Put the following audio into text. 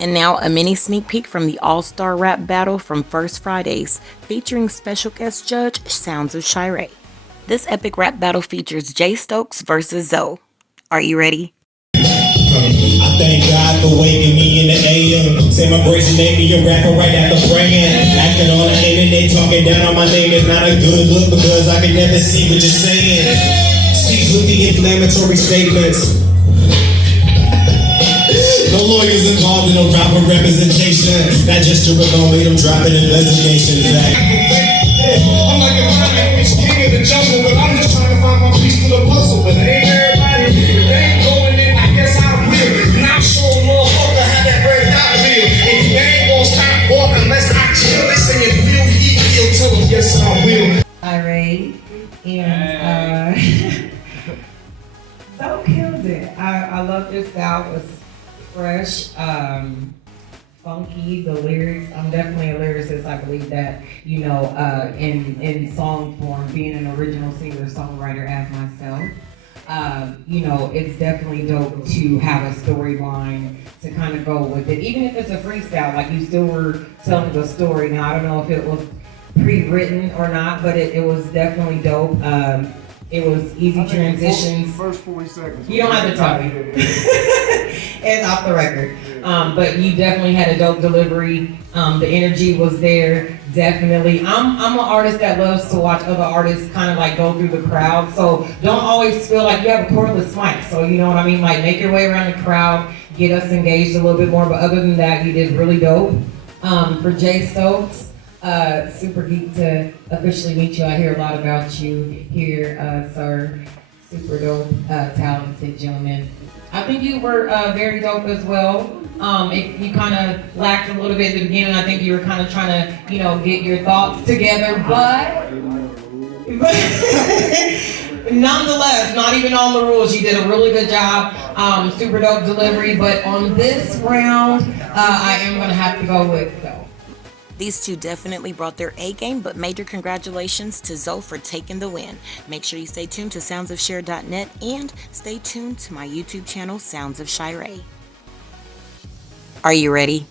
And now a mini sneak peek from the All-Star Rap Battle from First Fridays, featuring special guest judge Sounds of Shar'e. This epic rap battle features Jay Stokes versus Zoe. Are you ready? I thank God for waking me in the AM. Say my grace and make me a rapper right after praying. Acting on the internet, talking down on my name is not a good look because I can never see what you're saying. Cease with the inflammatory statements. No lawyers involved in no proper representation. That gesture alone made them drop it in resignation. I'm like a lion, it's king of the jungle, but I'm just trying to find my piece to the puzzle. But ain't everybody here. They ain't going in, I guess I will. Not sure motherfucker how that red dot feel. And you ain't gonna stop walking unless I chill. They singing will he will tell them yes I will. Shar'e and so killed it. I love this style. It was fresh, funky, the lyrics. I'm definitely a lyricist. I believe that, you know, in song form, being an original singer-songwriter as myself, you know, it's definitely dope to have a storyline to kind of go with it. Even if it's a freestyle, like you still were telling the story. Now, I don't know if it was pre-written or not, but it was definitely dope. It was easy transitions. First 40 seconds. You don't have to tell me. It's off the record. But you definitely had a dope delivery. The energy was there, definitely. I'm an artist that loves to watch other artists kind of like go through the crowd. So don't always feel like you have a cordless mic. So you know what I mean? Like make your way around the crowd, get us engaged a little bit more. But other than that, you did really dope. For Jay Stokes, super geek to officially meet you. I hear a lot about you here, sir. Super dope, talented gentleman. I think you were very dope as well. You kind of lacked a little bit at the beginning. I think you were kind of trying to, you know, get your thoughts together, but nonetheless, not even on the rules, you did a really good job. Super dope delivery, but on this round, I am gonna have to go with Zoe. These two definitely brought their A game, but major congratulations to Zoe for taking the win. Make sure you stay tuned to soundsofshare.net and stay tuned to my YouTube channel, Sounds of Shar'e. Are you ready?